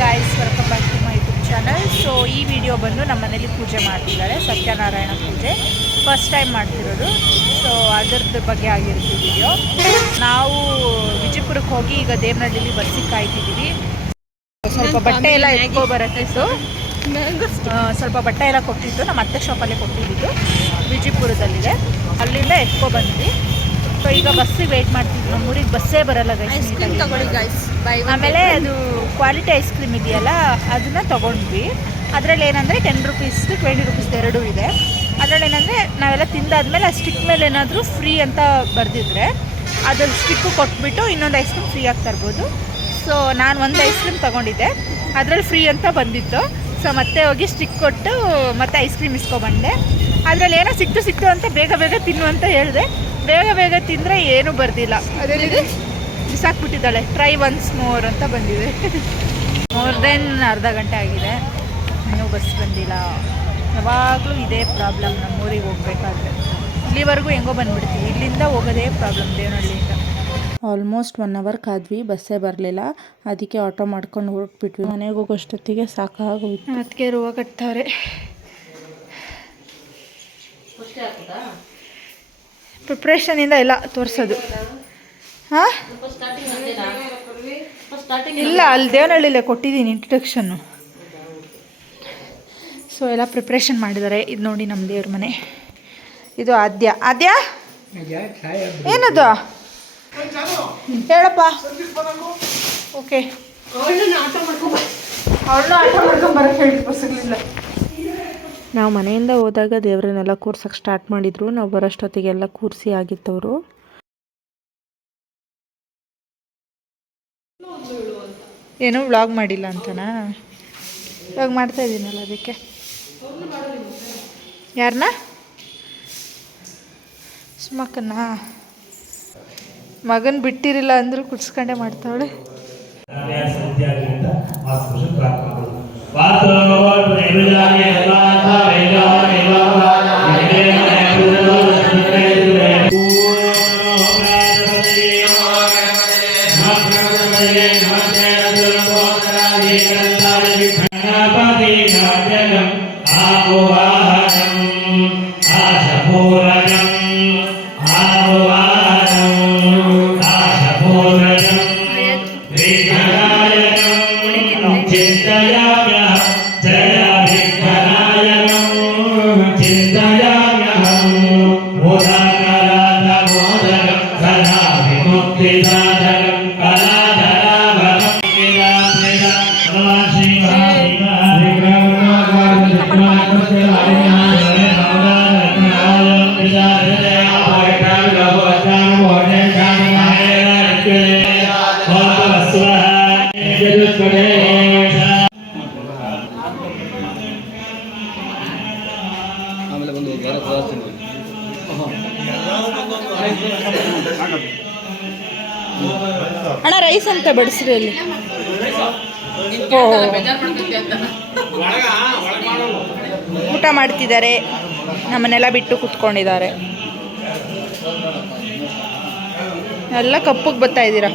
Guys, welcome back to my YouTube channel. So ಈ video ಬಂದು ನಮ್ಮ ಮನೇಲಿ ಪೂಜೆ ಮಾಡ್ತಿದ್ದಾರೆ, ಸತ್ಯನಾರಾಯಣ ಪೂಜೆ ಫಸ್ಟ್ ಟೈಮ್ ಮಾಡ್ತಿರೋದು. ಸೊ ಅದರದ್ದು ಬಗ್ಗೆ ಆಗಿರುತ್ತೆ ವಿಡಿಯೋ. ನಾವು ವಿಜಯಪುರಕ್ಕೆ ಹೋಗಿ ಈಗ ದೇವನಹಳ್ಳಿಲಿ ಬಸ್ಸಿಗೆ ಕಾಯ್ತಿದ್ದೀವಿ. ಸ್ವಲ್ಪ ಬಟ್ಟೆ ಎಲ್ಲ ಎತ್ಕೊ ಬರತ್ತಿತ್ತು, ಸ್ವಲ್ಪ ಬಟ್ಟೆ ಎಲ್ಲ ಕೊಟ್ಟಿತ್ತು, ನಮ್ಮ ಅತ್ತೆ ಶಾಪಲ್ಲೇ ಕೊಟ್ಟಿದ್ದು ವಿಜಯಪುರದಲ್ಲಿದೆ, ಅಲ್ಲಿಂದ ಎತ್ಕೊ ಬಂದ್ವಿ. ಸೊ ಈಗ ಬಸ್ಸಿಗೆ ವೆಯ್ಟ್ ಮಾಡ್ತಿದ್ವಿ. ನಮ್ಮ ಊರಿಗೆ ಬಸ್ಸೇ ಬರಲ್ಲ ಗೈಸ್. ಆಮೇಲೆ ಅದು ಕ್ವಾಲಿಟಿ ಐಸ್ ಕ್ರೀಮ್ ಇದೆಯಲ್ಲ, ಅದನ್ನು ತೊಗೊಂಡ್ವಿ. ಅದರಲ್ಲಿ ಏನಂದರೆ 10 ರೂಪೀಸ್ 20 ರೂಪೀಸ್ ಎರಡೂ ಇದೆ. ಅದರಲ್ಲಿ ಏನಂದರೆ ನಾವೆಲ್ಲ ತಿಂದಾದ್ಮೇಲೆ ಆ ಸ್ಟಿಕ್ ಮೇಲೆ ಏನಾದರೂ ಫ್ರೀ ಅಂತ ಬರೆದಿದ್ರೆ ಅದ್ರ ಸ್ಟಿಕ್ಕು ಕೊಟ್ಬಿಟ್ಟು ಇನ್ನೊಂದು ಐಸ್ ಕ್ರೀಮ್ ಫ್ರೀಯಾಗಿ ತರ್ಬೋದು. ಸೊ ನಾನು ಒಂದು ಐಸ್ ಕ್ರೀಮ್ ತೊಗೊಂಡಿದ್ದೆ, ಅದರಲ್ಲಿ ಫ್ರೀ ಅಂತ ಬಂದಿತ್ತು. ಸೊ ಮತ್ತೆ ಹೋಗಿ ಸ್ಟಿಕ್ ಕೊಟ್ಟು ಮತ್ತೆ ಐಸ್ ಕ್ರೀಮ್ ಇಸ್ಕೊಬಂದೆ. ಅದರಲ್ಲಿ ಏನೋ ಸಿಕ್ತು ಅಂತ ಬೇಗ ತಿನ್ನು ಅಂತ ಹೇಳಿದೆ. ಬೇಗ ತಿಂದರೆ ಏನೂ ಬರ್ದಿಲ್ಲ. ಅದೇನಿದೆ ಬಿಸಾಕ್ಬಿಟ್ಟಿದ್ದಾಳೆ. ಟ್ರೈ ಒನ್ಸ್ ಮೋರ್ ಅಂತ ಬಂದಿದೆ. ಮೋರ್ ದೆನ್ ಅರ್ಧ ಗಂಟೆ ಆಗಿದೆ, ಇನ್ನೂ ಬಸ್ ಬಂದಿಲ್ಲ. ಯಾವಾಗಲೂ ಇದೇ ಪ್ರಾಬ್ಲಮ್ ನಮ್ಮೂರಿಗೆ ಹೋಗ್ಬೇಕಾದ್ರೆ. ಇಲ್ಲಿವರೆಗೂ ಹೆಂಗೋ ಬಂದುಬಿಡ್ತೀವಿ, ಇಲ್ಲಿಂದ ಹೋಗೋದೇ ಪ್ರಾಬ್ಲಮ್ ದೇವನಹಳ್ಳಿಯಿಂದ. ಆಲ್ಮೋಸ್ಟ್ 1 ಅವರ್ ಕಾದ್ವಿ, ಬಸ್ಸೇ ಬರಲಿಲ್ಲ. ಅದಕ್ಕೆ ಆಟೋ ಮಾಡ್ಕೊಂಡು ಹೊರಟ್ಬಿಟ್ವಿ. ಮನೆಗೆ ಹೋಗೋಷ್ಟೊತ್ತಿಗೆ ಸಾಕಾಗೋಯ್ತು. ಅದಕ್ಕೆ ರುವ ಕಟ್ತಾರೆ. ಪ್ರಿಪ್ರೇಷನಿಂದ ಎಲ್ಲ ತೋರಿಸೋದು. ಹಾಂ ಇಲ್ಲ, ಅಲ್ಲಿ ದೇವನಹಳ್ಳಿಲೇ ಕೊಟ್ಟಿದ್ದೀನಿ ಇಂಟ್ರಡಕ್ಷನ್ನು. ಸೊ ಎಲ್ಲ ಪ್ರಿಪ್ರೇಷನ್ ಮಾಡಿದ್ದಾರೆ. ಇದು ನೋಡಿ ನಮ್ಮ ದೇವ್ರ ಮನೆ. ಇದು ಆದ್ಯ ಏನದು ಹೇಳಪ್ಪ. ಓಕೆ, ಅವಳನ್ನ ಆಟ ಮಾಡ್ಕೊಂಬರಕ್ಕೆ ಹೇಳಿ ಬಸ್ಸಿರಲಿಲ್ಲ. ನಾವು ಮನೆಯಿಂದ ಹೋದಾಗ ದೇವರನ್ನೆಲ್ಲ ಕೂರ್ಸೋಕ್ಕೆ ಸ್ಟಾರ್ಟ್ ಮಾಡಿದರು. ನಾವು ಬರೋಷ್ಟೊತ್ತಿಗೆಲ್ಲ ಕೂರಿಸಿ ಆಗಿತ್ತವರು. ಏನೋ ವ್ಲಾಗ್ ಮಾಡಿಲ್ಲ ಅಂತನಾ? ಇವಾಗ ಮಾಡ್ತಾ ಇದ್ದೀನಲ್ಲ ಅದಕ್ಕೆ. ಯಾರನ್ನ? ಸುಮಕ್ಕನ್ನ. ಮಗನ್ ಬಿಟ್ಟಿರಿಲ್ಲ ಅಂದರೂ ಕುಡ್ಸ್ಕೊಂಡೇ ಮಾಡ್ತಾವಳೆ. ಅಣ್ಣ ರೈಸ್ ಅಂತ ಬಡಿಸ್ರಿ ಅಲ್ಲಿ. ಊಟ ಮಾಡ್ತಿದ್ದಾರೆ, ನಮ್ಮನ್ನೆಲ್ಲ ಬಿಟ್ಟು ಕೂತ್ಕೊಂಡಿದ್ದಾರೆ. ಎಲ್ಲ ಕಪ್ಪಗೆ ಬರ್ತಾ ಇದ್ದೀರಾ.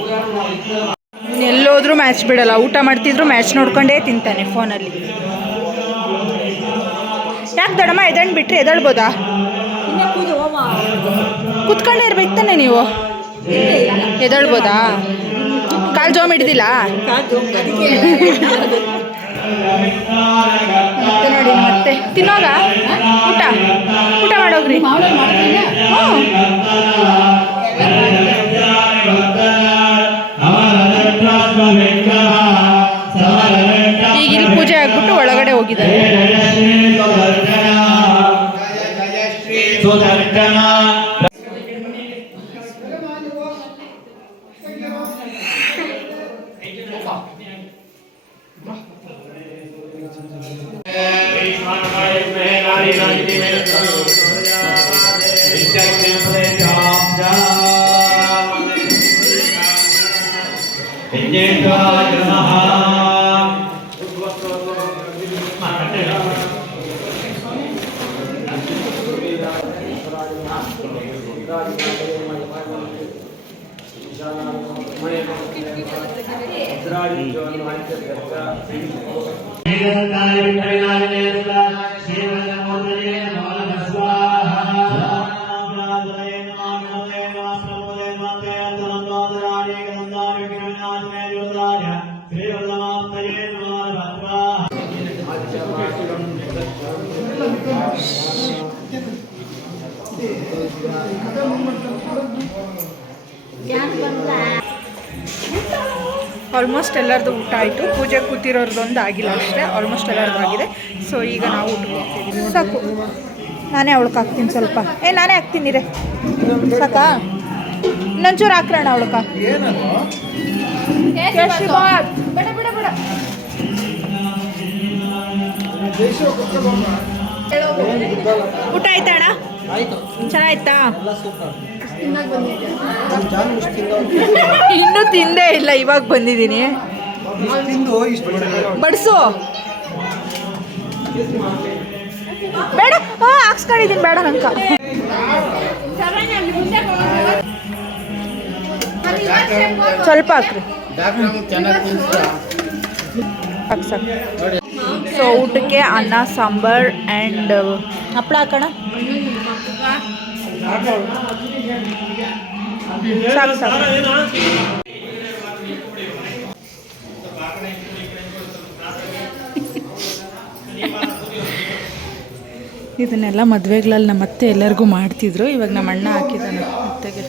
ಎಲ್ಲೋದ್ರೂ ಮ್ಯಾಚ್ ಬಿಡಲ್ಲ, ಊಟ ಮಾಡ್ತಿದ್ರು ಮ್ಯಾಚ್ ನೋಡ್ಕೊಂಡೇ ತಿಂತಾನೆ ಫೋನಲ್ಲಿ. ಯಾಕೆ ದೊಡ್ಡಮ್ಮ ಎದಳ್ ಬಿಟ್ರಿ? ಎದಳ್ಬೋದಾ? ಕೂತ್ಕೊಂಡೇ ಇರ್ಬೇಕು ತಾನೆ ನೀವು. ಎದಳ್ಬೋದಾ? ಕಾಲು ಜೋಮ್ ಹಿಡ್ದಿಲ್ಲ ಮತ್ತೆ ನೋಡಿ. ಮತ್ತೆ ತಿನ್ನೋಗ ಊಟ ಮಾಡೋಗ್ರಿ. ಈಗ ಇಲ್ಲಿ ಪೂಜೆ ಆಗ್ಬಿಟ್ಟು ಒಳಗಡೆ ಹೋಗಿದ್ದಾರೆ. ಆಲ್ಮೋಸ್ಟ್ ಎಲ್ಲರದು ಊಟ ಆಯಿತು. ಪೂಜೆ ಕೂತಿರೋರ್ದೊಂದು ಆಗಿಲ್ಲ ಅಷ್ಟೇ, ಆಲ್ಮೋಸ್ಟ್ ಎಲ್ಲರದು ಆಗಿದೆ. ಸೊ ಈಗ ನಾವು ಊಟಕ್ಕೆ ಹೋಗ್ತೀವಿ. ಸಾಕು, ನಾನೇ ಅವಳಕ್ಕೆ ಹಾಕ್ತೀನಿ ಸ್ವಲ್ಪ. ನಾನೇ ಹಾಕ್ತೀನಿ ರೇ, ಸಾಕಾ? ಇನ್ನೊಂಚೂರು ಹಾಕ್ರೋಣ ಅವಳಕ್ಕ. ಊಟ ಆಯ್ತಾ ಅಣ್ಣ? ಚೆನ್ನಾಯ್ತಾ? ಇನ್ನೂ ತಿಂದೇ ಇಲ್ಲ, ಇವಾಗ ಬಂದಿದ್ದೀನಿ. ಬಡ್ಸು ಬೇಡ, ಹಾಕ್ಸ್ಕೊಂಡಿದ್ದೀನಿ, ಬೇಡ ನಂಕ. ಸ್ವಲ್ಪ ಹಾಕ್ರಿ. ಸೊ ಊಟಕ್ಕೆ ಅನ್ನ, ಸಾಂಬಾರ್ ಆ್ಯಂಡ್ ಹಪ್ಪಳ ಹಾಕೋಣ. ಸಾಕು ಸಾಕು. ಇದನ್ನೆಲ್ಲ ಮದುವೆಗಳಲ್ಲಿ ನಮ್ಮ ಅತ್ತೆ ಎಲ್ಲರಿಗೂ ಮಾಡ್ತಿದ್ರು. ಇವಾಗ ನಮ್ಮ ಅಣ್ಣ ಹಾಕಿದ್ದಾನೆ ಅತ್ತೆಗೆ.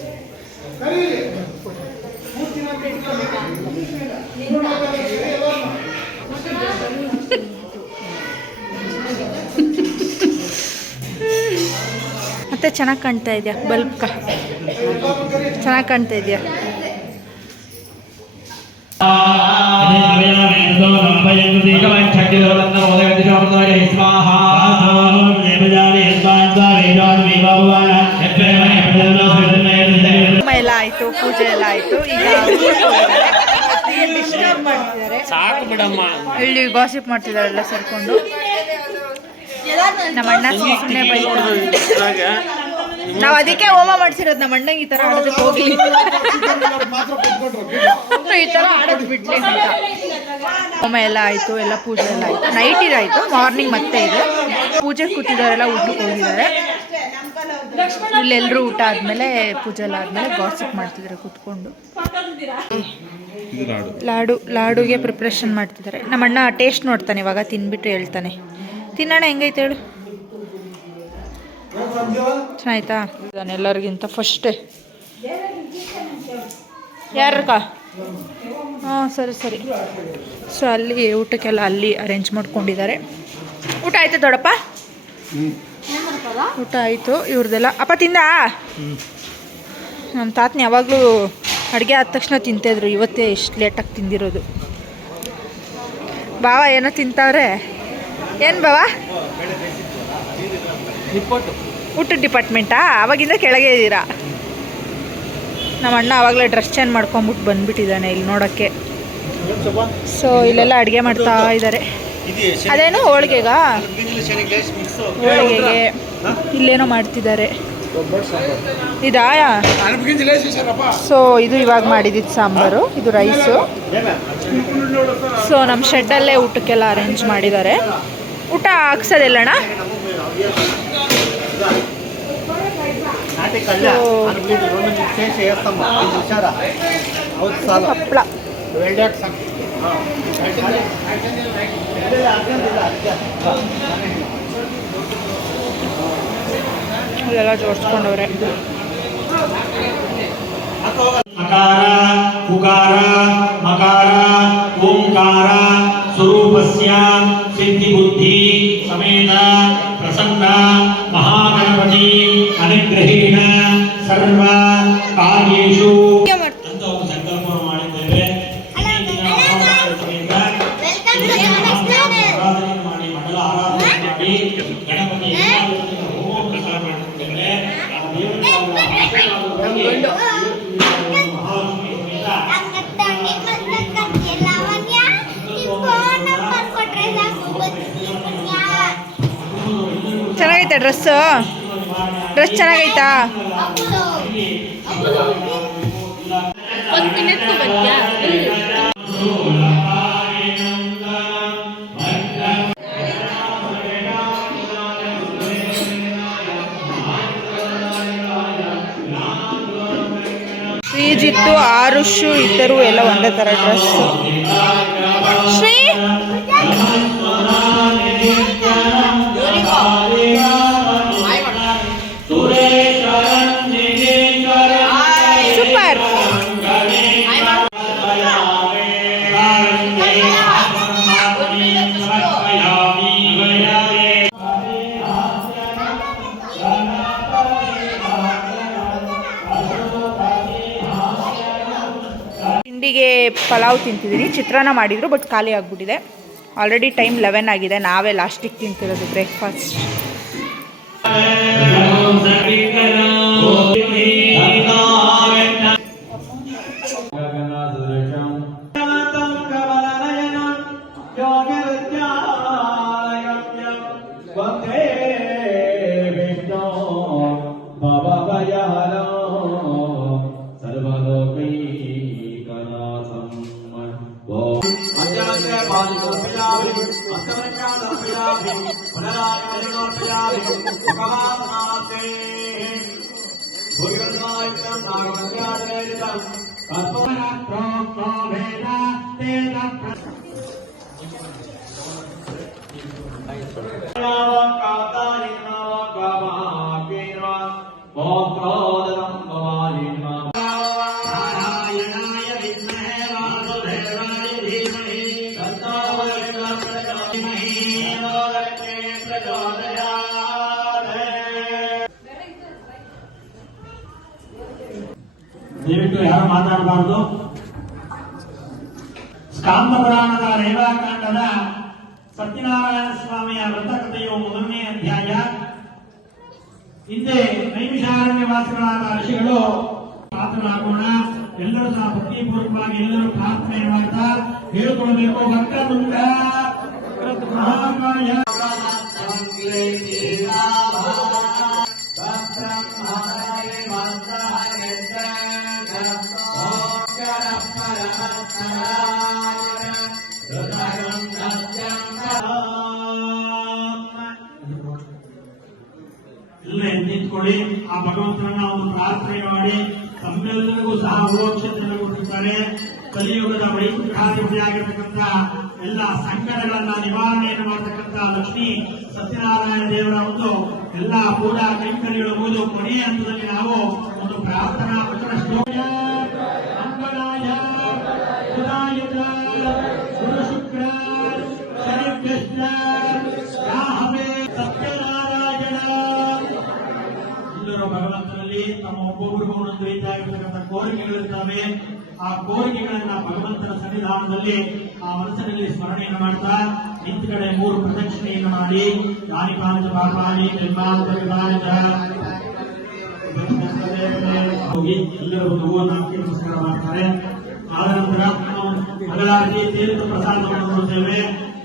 ಮತ್ತೆ ಚೆನ್ನಾಗಿ ಕಾಣ್ತಾ ಇದೆಯಾ? ಬಲ್ಬ್ಕ ಚೆನ್ನಾಗಿ ಕಾಣ್ತಾ ಇದೆಯಾ? ಎಲ್ಲ ಆಯಿತು, ಪೂಜೆ ಎಲ್ಲ ಆಯಿತು. ಈಗ ಡಿಸ್ಟರ್ಬ್ ಮಾಡ್ತಿದ್ದಾರೆ, ಇಲ್ಲಿ ಗಾಸಿಪ್ ಮಾಡ್ತಿದ್ದಾರೆ ಎಲ್ಲ ಸೇರ್ಕೊಂಡು. ನಮ್ಮ ಅಣ್ಣ ಸುಮ್ಮನೆ ಬೈತಾರೆ. ನಾವು ಅದಕ್ಕೆ ಹೋಮ ಮಾಡ್ಸಿರೋದು, ನಮ್ಮ ಅಣ್ಣಗೆ ಈ ಥರ ಆಡೋದಕ್ಕೆ ಹೋಗ್ಲಿ, ಈ ಥರ ಆಡೋದು ಬಿಡ್ಲಿ ಅಂತ. ಹೋಮ ಎಲ್ಲ ಆಯಿತು, ಎಲ್ಲ ಪೂಜೆ ಎಲ್ಲ ಆಯಿತು. ನೈಟ್ ಇದಾಯಿತು, ಮಾರ್ನಿಂಗ್ ಮತ್ತೆ ಇದೆ. ಪೂಜೆ ಕೂತಿದ್ದಾರೆಲ್ಲ ಊಟಕ್ಕೆ ಹೋಗಿದ್ದಾರೆ. ಇಲ್ಲೆಲ್ಲರೂ ಊಟ ಆದಮೇಲೆ, ಪೂಜೆ ಎಲ್ಲ ಆದಮೇಲೆ ಗಾಸಿಪ್ ಮಾಡ್ತಿದ್ದಾರೆ ಕೂತ್ಕೊಂಡು. ಲಾಡುಗೆ ಪ್ರಿಪ್ರೇಷನ್ ಮಾಡ್ತಿದ್ದಾರೆ. ನಮ್ಮ ಅಣ್ಣ ಟೇಸ್ಟ್ ನೋಡ್ತಾನೆ, ಇವಾಗ ತಿನ್ಬಿಟ್ಟು ಹೇಳ್ತಾನೆ. ತಿನ್ನೋಣ, ಹೆಂಗೈತೆ ಹೇಳು? ಚೆನ್ನಾಯ್ತಾ? ಎಲ್ಲರಿಗಿಂತ ಫಸ್ಟೇ ಯಾರಕ್ಕ? ಹಾಂ ಸರಿ ಸರಿ. ಸೊ ಅಲ್ಲಿ ಊಟಕ್ಕೆಲ್ಲ ಅಲ್ಲಿ ಅರೇಂಜ್ ಮಾಡ್ಕೊಂಡಿದ್ದಾರೆ. ಊಟ ಆಯಿತು ದೊಡ್ಡಪ್ಪ? ಊಟ ಆಯಿತು ಇವ್ರದ್ದೆಲ್ಲ. ಅಪ್ಪ ತಿಂದಾ? ನಮ್ಮ ತಾತನ ಯಾವಾಗಲೂ ಅಡುಗೆ ಆದ ತಕ್ಷಣ ತಿಂತಿದ್ರು, ಇವತ್ತೇ ಇಷ್ಟು ಲೇಟಾಗಿ ತಿಂದಿರೋದು. ಬಾವ ಏನೋ ತಿಂತವ್ರೆ. ಏನು ಬಾವ? ಊಟದ ಡಿಪಾರ್ಟ್ಮೆಂಟಾ? ಅವಾಗಿಂದ ಕೆಳಗೆ ಇದ್ದೀರಾ? ನಮ್ಮ ಅಣ್ಣ ಆವಾಗಲೇ ಡ್ರೆಸ್ ಚೇಂಜ್ ಮಾಡ್ಕೊಂಬಿಟ್ಟು ಬಂದುಬಿಟ್ಟಿದ್ದಾನೆ ಇಲ್ಲಿ ನೋಡೋಕ್ಕೆ. ಸೊ ಇಲ್ಲೆಲ್ಲ ಅಡುಗೆ ಮಾಡ್ತಾ ಇದ್ದಾರೆ. ಅದೇನು ಹೋಳಿಗೆಗಾ? ಹೋಳಿಗೆಗೆ ಇಲ್ಲೇನೋ ಮಾಡ್ತಿದ್ದಾರೆ. ಇದಾ? ಸೊ ಇದು ಇವಾಗ ಮಾಡಿದ್ದು ಸಾಂಬಾರು, ಇದು ರೈಸು. ಸೊ ನಮ್ಮ ಶೆಡ್ಡಲ್ಲೇ ಊಟಕ್ಕೆಲ್ಲ ಅರೇಂಜ್ ಮಾಡಿದ್ದಾರೆ. ಊಟ ಹಾಕ್ಸೋದಿಲ್ಲಣ್ಣ? ಹಪ್ಪಳ ಅಲ್ಲೆಲ್ಲ ಜೋಡಿಸ್ಕೊಂಡವ್ರೆ. ಅಕಾರ ಉಕಾರ ಮಕಾರ ಓಂಕಾರ ಸ್ವರೂಪಸ್ಯ ಸಿದ್ಧಿ ಬುದ್ಧಿ ಸಮೇತ ಪ್ರಸನ್ನ ಮಹಾಗಣಪತಿ ಅನುಗ್ರಹೇಣ ಸರ್ವ ಕಾರ್ಯೇಷು ಅಂತ ಒಂದು ಸಂಕಲ್ಪ ಮಾಡಿದ್ದೇವೆ. ಆರಾಧನೆ ಮಾಡಿ, ಮಂಡಲ ಆರಾಧನೆ ಮಾಡಿ, ಗಣಪತಿ ಹೋಮ ಪ್ರಸಾರ ಮಾಡುತ್ತೇವೆ. ಚೆನ್ನಾಗೈತಾ ಡ್ರೆಸ್ಸು? ಡ್ರೆಸ್ ಚೆನ್ನಾಗೈತಾ? ಧನುಷು ಇದ್ದರು ಎಲ್ಲ ಒಂದೇ ಥರ ಡ್ರೆಸ್ಸು. ಶ್ರೀ ಸೂಪರ್. ತಿಂಡಿಗೆ ಪಲಾವ್ ತಿಂತಿದ್ದೀನಿ. ಚಿತ್ರಾನ್ನ ಮಾಡಿದರು ಬಟ್ ಖಾಲಿ ಆಗಿಬಿಟ್ಟಿದೆ. ಆಲ್ರೆಡಿ ಟೈಮ್ 11 ಆಗಿದೆ. ನಾವೇ ಲಾಸ್ಟಿಗೆ ತಿಂತಿರೋದು ಬ್ರೇಕ್ಫಾಸ್ಟ್. ದಯವಿಟ್ಟು ಯಾರು ಮಾತಾಡಬಾರದು. ಸ್ಕಾಂದ ಪುರಾಣದ ರೇವಾಕಾಂಡದ ಸತ್ಯನಾರಾಯಣ ಸ್ವಾಮಿಯ ವ್ರತಕಥೆಯು 1ನೇ ಅಧ್ಯಾಯ. ಹಿಂದೆ ನೈಮಿಷಾರಣ್ಯವಾಸಿಗಳಾದ ಋಷಿಗಳು ಪಾತ್ರರಾಗೋಣ. ಎಲ್ಲರೂ ಸಹ ಭಕ್ತಿಪೂರ್ವಕವಾಗಿ ಎಲ್ಲರೂ ಪ್ರಾರ್ಥನೆ ಮಾಡ್ತಾ ಹೇಳಿಕೊಳ್ಳಬೇಕು. ಭಕ್ತಮುಂಡ ಮಹಾಕಾಯ ಎಲ್ಲ ನಿಂತ್ಕೊಳ್ಳಿ. ಆ ಭಗವಂತನನ್ನ ಒಂದು ಪ್ರಾರ್ಥನೆ ಮಾಡಿ ತಮ್ಮೆಲ್ಲರಿಗೂ ಸಹ ಮೋಕ್ಷವನ್ನು ಕೊಟ್ಟಿದ್ದಾರೆ. ಕಲಿಯುಗದ ವೈಕುಂಠಾಧಿಪತಿಯಾಗಿರ್ತಕ್ಕಂಥ ಎಲ್ಲ ಸಂಕಟಗಳನ್ನ ನಿವಾರಣೆಯನ್ನು ಮಾಡತಕ್ಕಂಥ ಲಕ್ಷ್ಮೀ ಸತ್ಯನಾರಾಯಣ ದೇವರ ಒಂದು ಎಲ್ಲ ಪೂಜಾ ಕೈಂಕರ್ಯಗಳು ಮುಗಿದು ಕೊನೆಯ ಹಂತದಲ್ಲಿ ನಾವು ಒಂದು ಪ್ರಾರ್ಥನಾ ವಚನ ಶ್ಲೋಕ ಮಂಗಳಾಯ ಉದಾಯುತ ಗುರುಶುಕ್ರ ಶನಿಕೃಷ್ಣ ರಾಹವೇ ಸತ್ಯನಾರಾಯಣ. ಎಲ್ಲರೂ ಭಗವಂತನಲ್ಲಿ ತಮ್ಮ ಒಬ್ಬೊಬ್ಬರಿಗೂ ಒಂದೊಂದು ರೀತಿಯಾಗಿರ್ತಕ್ಕಂಥ ಕೋರಿಕೆಗಳಿರ್ತವೆ. ಆ ಕೋರಿಕೆಗಳನ್ನ ಭಗವಂತನ ಸನ್ನಿಧಾನದಲ್ಲಿ ಆ ಮನಸ್ಸಿನಲ್ಲಿ ಸ್ಮರಣೆಯನ್ನು ಮಾಡ್ತಾ ನಿಂತ ಕಡೆ 3 ಪ್ರದಕ್ಷಿಣೆಯನ್ನು ಮಾಡಿ ಯಾನಿ ಪಾಂಚ ಪಾಪಾನಿ ಹೋಗಿ ಎಲ್ಲರೂ ಒಂದು ಹೂವನ್ನು ಹಾಕಿ ನಮಸ್ಕಾರ ಮಾಡ್ತಾರೆ. ಆದ ನಂತರ ನಾವು ಮಂಗಳಾರತಿ ತೀರ್ಥ ಪ್ರಸಾದವನ್ನು ನೋಡುತ್ತೇವೆ.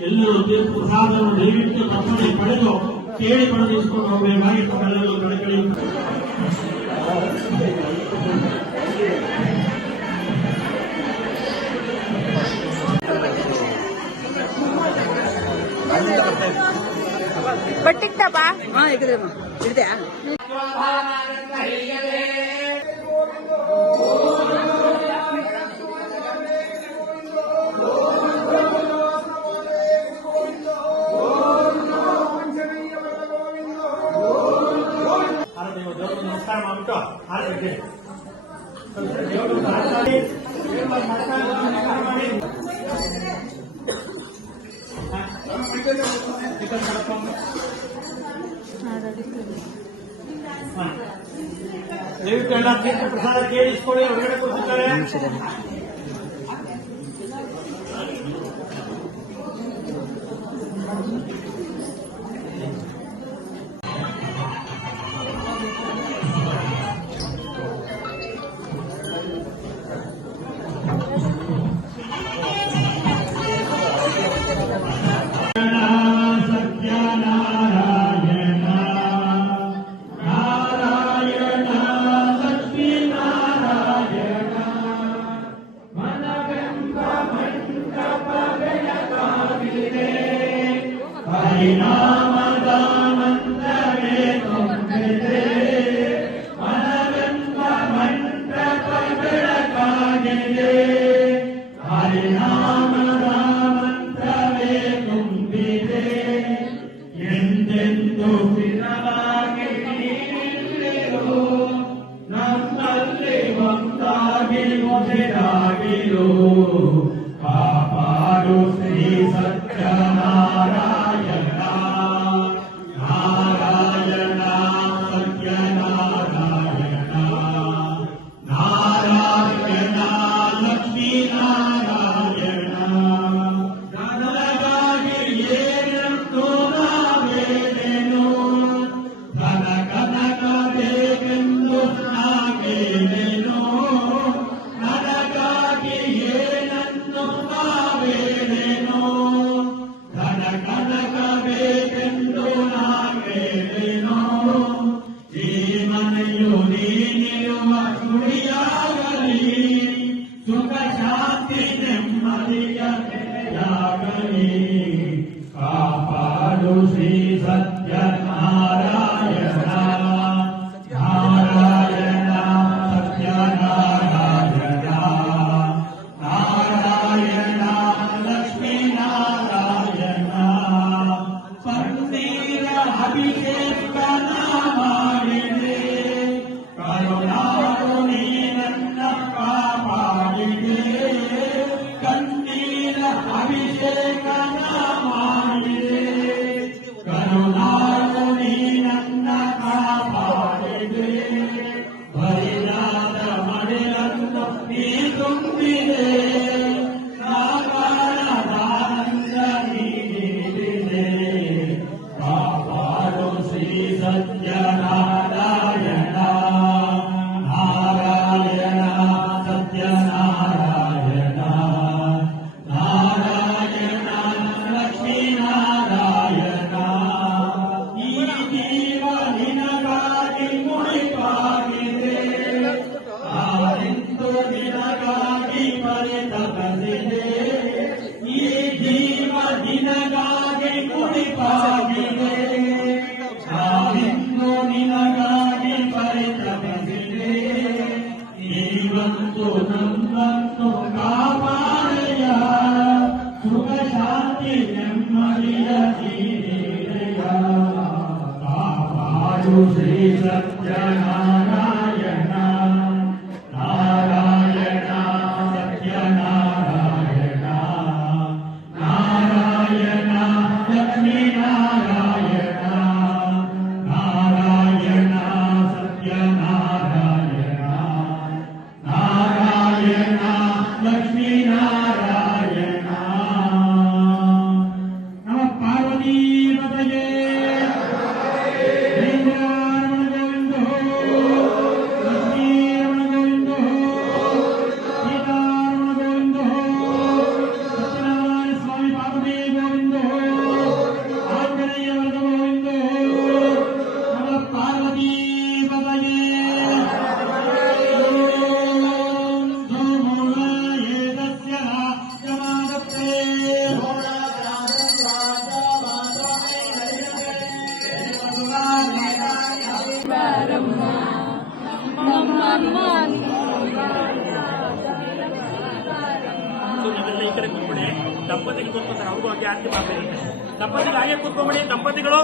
ಎಲ್ಲರೂ ತೀರ್ಥ ಪ್ರಸಾದವನ್ನು ದಯವಿಟ್ಟು ತಪ್ಪದೆ ಪಡೆದು ಕೇಳಿ ಪಡೆದು ಇಸ್ಕೊಂಡು ಹೋಗಬೇಕಾಗಿ ತಮ್ಮೆಲ್ಲರೂ ಕಳಕಳಿ. ಬಟ್ಟಿತ್ತಪ್ಪ ಇಡ್ದೆಯಾ ನಮಸ್ಕಾರ ಮಾಡ್ಬಿಟ್ಟು ದಯವಿಟ್ಟು ಎಲ್ಲ ತೀರ್ಥ ಪ್ರಸಾದ ಕೇಳಿಸ್ಕೊಳ್ಳಿ. ಹೊರಗಡೆ ಕೊಡ್ತಿದ್ದಾರೆ. ಕಾಪಾಡು ಶ್ರೀ ಸತ್ಯನಾರಾಯಣ ನಾರಾಯಣ ಸತ್ಯನಾರಾಯಣ ನಾರಾಯಣ ಲಕ್ಷ್ಮೀ ನಾರಾಯಣ ಪನ್ನೀರ ಅಭಿಷೇಕನ ಮಾಡಿದೆ ಕರುಣಾಡು ನೀ ನನ್ನ ಕಾಪಾಡಿದೆ ಕಣ್ಣೀರ ಅಭಿಷೇಕನ ಮಾಡಿದೆ ಕರುಣಾಡು ನೀ ನನ್ನ ಕಾಪಾಡಿದೆ ಬರಿದಾದ ಮಡಿಲನ್ನು ನೀ ತುಂಬಿದೆ ನಾಗಾನಂದ ನೀಡಿದೆ ಕಾಪಾಡು ಶ್ರೀ ಸತ್ಯನಾರಾಯಣ ನಾರಾಯಣ ಸತ್ಯನಾರಾಯಣ ನಾರಾಯಣ ಲಕ್ಷ್ಮೀ ನಾರಾಯಣ ಈ ಜೀವ ನಿನಗಾಗಿ ಮುಡಿಪಾಗಿದೆ ಆರಿಂದು ನಿನಗಾಗಿ ಪರಿತಪಿಸಿದೆ ಈ ಜೀವ ನಿನಗಾಗಿ ಮುಡಿಪಾಗಿದೆ ಆರಿಂದು ನಿನಗಾಗಿ ಪರಿತಪಿಸಿದೆ ನೀವಂತೂ ನಮ್ಮನ್ನು ಕಾಪಾಡೆಯ ಸುಖ ಶಾಂತಿ ನೆಮ್ಮದಿಯ ನೀಡೆಯ ಕಾಪಾಡು ಶ್ರೀ ಸತ್ಯನಾರಾಯಣ ನಾರಾಯಣ ಸತ್ಯನಾರಾಯಣ ನಾರಾಯಣ ಲಕ್ಷ್ಮೀ ನಾರಾಯಣ ನಾರಾಯಣ ಸತ್ಯನಾರಾಯಣ ನಾರಾಯಣ ಲಕ್ಷ್ಮೀ ನಾರಾಯಣ ನಮ ಪಾರ್ವತೀ ಪತಯೇ ಶ್ರೀರಾಮ ಗೋವಿಂದೋ ಲಕ್ಷ್ಮೀರಮಣ ಗೋವಿಂದೋ ಸೀತಾರಮಣ ಗೋವಿಂದೋ ಸತ್ಯನಾರಾಯಣ ಸ್ವಾಮಿ ಪಾರ್ವತೀ ಗೋವಿಂದೋ ಆಂಜನೇಯ ವರ್ಗ ಗೋವಿಂದೋ ನಮ ಪಾರ್ವತೀ ಪತಯೇ ಈ ಕಡೆ ಕೂತ್ಕೊಳ್ಳಿ ದಂಪತಿಗಳು ಕೂತ್ಕೊತಾರೆ ಅವ್ರಿಗೂ ಹಾಗೆ ಆರತಿ ಮಾಡಬೇಡಿ ದಂಪತಿಗಳು ಹಾಗೆ ಕೂತ್ಕೊಂಡ್ಬಿಡಿ ದಂಪತಿಗಳು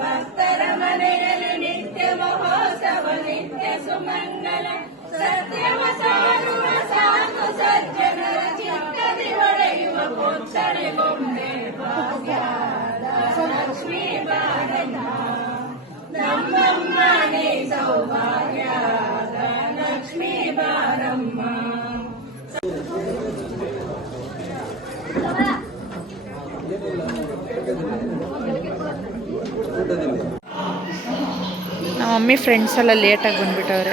ಭಕ್ತರ ಮನೆಯಲ್ಲಿ ನಿತ್ಯ ಮಹೋತ್ಸವ ನಿತ್ಯ ಸುಮಂಗಲ ಸತ್ಯವ ಸಾರುವ ಸಾಕು ಸಜ್ಜನರ ಚಿತ್ತದಿ ಒಡೆಯುವ ಪುತ್ಥಳಿ ಗೊಂಬೆ ಭಾಗ್ಯದ ಲಕ್ಷ್ಮೀ ಬಾರಮ್ಮ ನಮ್ಮಮ್ಮ ನೀ ಸೌಭಾಗ್ಯದ ಲಕ್ಷ್ಮೀ ಬಾರಮ್ಮ. ನಮ್ಮ ಮಮ್ಮಿ ಫ್ರೆಂಡ್ಸ್ ಎಲ್ಲ ಲೇಟಾಗಿ ಬಂದ್ಬಿಟ್ಟವ್ರೆ.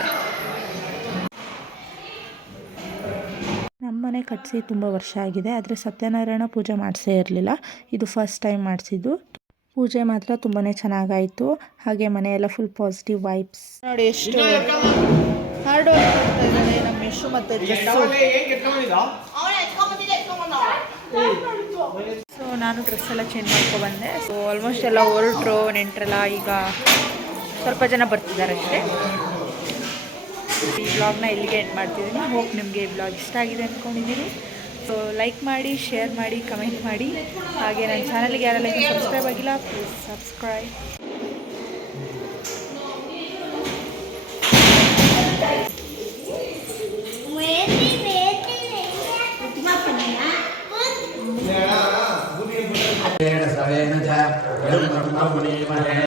ನಮ್ಮನೆ ಕಟ್ಟಿಸಿ ತುಂಬ ವರ್ಷ ಆಗಿದೆ, ಆದರೆ ಸತ್ಯನಾರಾಯಣ ಪೂಜೆ ಮಾಡಿಸೇ ಇರಲಿಲ್ಲ. ಇದು ಫಸ್ಟ್ ಟೈಮ್ ಮಾಡಿಸಿದ್ದು. ಪೂಜೆ ಮಾತ್ರ ತುಂಬಾ ಚೆನ್ನಾಗಾಯಿತು. ಹಾಗೆ ಮನೆಯೆಲ್ಲ ಫುಲ್ ಪಾಸಿಟಿವ್ ವೈಬ್ಸ್. ನೋಡಿ ಎಷ್ಟು ಹಾರ್ಡ್ ವರ್ಕ್ ಮಾಡ್ತಾ ಇದ್ದಾರೆ ನಮ್ಮ ಯಶು ಮತ್ತು ಜಸ್ಸು. ಸೊ ನಾನು ಡ್ರೆಸ್ ಎಲ್ಲ ಚೇಂಜ್ ಮಾಡ್ಕೊಬಂದೆ. ಸೊ ಆಲ್ಮೋಸ್ಟ್ ಎಲ್ಲ ಹೊರಟ್ರು ನೆಂಟ್ರೆಲ್ಲ. ಈಗ ಸ್ವಲ್ಪ ಜನ ಬರ್ತಿದ್ದಾರೆ ಅಷ್ಟೇ. ಈ ವ್ಲಾಗ್ನ ಇಲ್ಲಿಗೆ ಎಂಡ್ ಮಾಡ್ತಿದ್ದೀನಿ. ಹೋಪ್ ನಿಮಗೆ ಈ ವ್ಲಾಗ್ ಇಷ್ಟ ಆಗಿದೆ ಅಂದ್ಕೊಂಡಿದ್ದೀನಿ. ಸೊ ಲೈಕ್ ಮಾಡಿ, ಶೇರ್ ಮಾಡಿ, ಕಮೆಂಟ್ ಮಾಡಿ. ಹಾಗೆ ನನ್ನ ಚಾನಲ್ಗೆ ಯಾರೆಲ್ಲ ಸಬ್ಸ್ಕ್ರೈಬ್ ಆಗಿಲ್ಲ ಪ್ಲೀಸ್ ಸಬ್ಸ್ಕ್ರೈಬ್.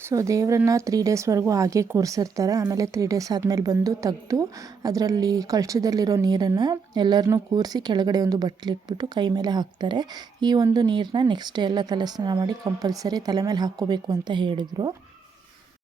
ಸೊ ದೇವರನ್ನ 3 ಡೇಸ್ವರೆಗೂ ಹಾಗೆ ಕೂರಿಸಿರ್ತಾರೆ. ಆಮೇಲೆ 3 ಡೇಸ್ ಆದಮೇಲೆ ಬಂದು ತೆಗೆದು ಅದರಲ್ಲಿ ಕಳಶದಲ್ಲಿರೋ ನೀರನ್ನು ಎಲ್ಲರನ್ನೂ ಕೂರಿಸಿ ಕೆಳಗಡೆ ಒಂದು ಬಟ್ಲಿಟ್ಬಿಟ್ಟು ಕೈ ಮೇಲೆ ಹಾಕ್ತಾರೆ. ಈ ಒಂದು ನೀರನ್ನ ನೆಕ್ಸ್ಟ್ ಡೇ ಎಲ್ಲ ತಲೆ ಸ್ನಾನ ಮಾಡಿ ಕಂಪಲ್ಸರಿ ತಲೆ ಮೇಲೆ ಹಾಕ್ಕೋಬೇಕು ಅಂತ ಹೇಳಿದರು.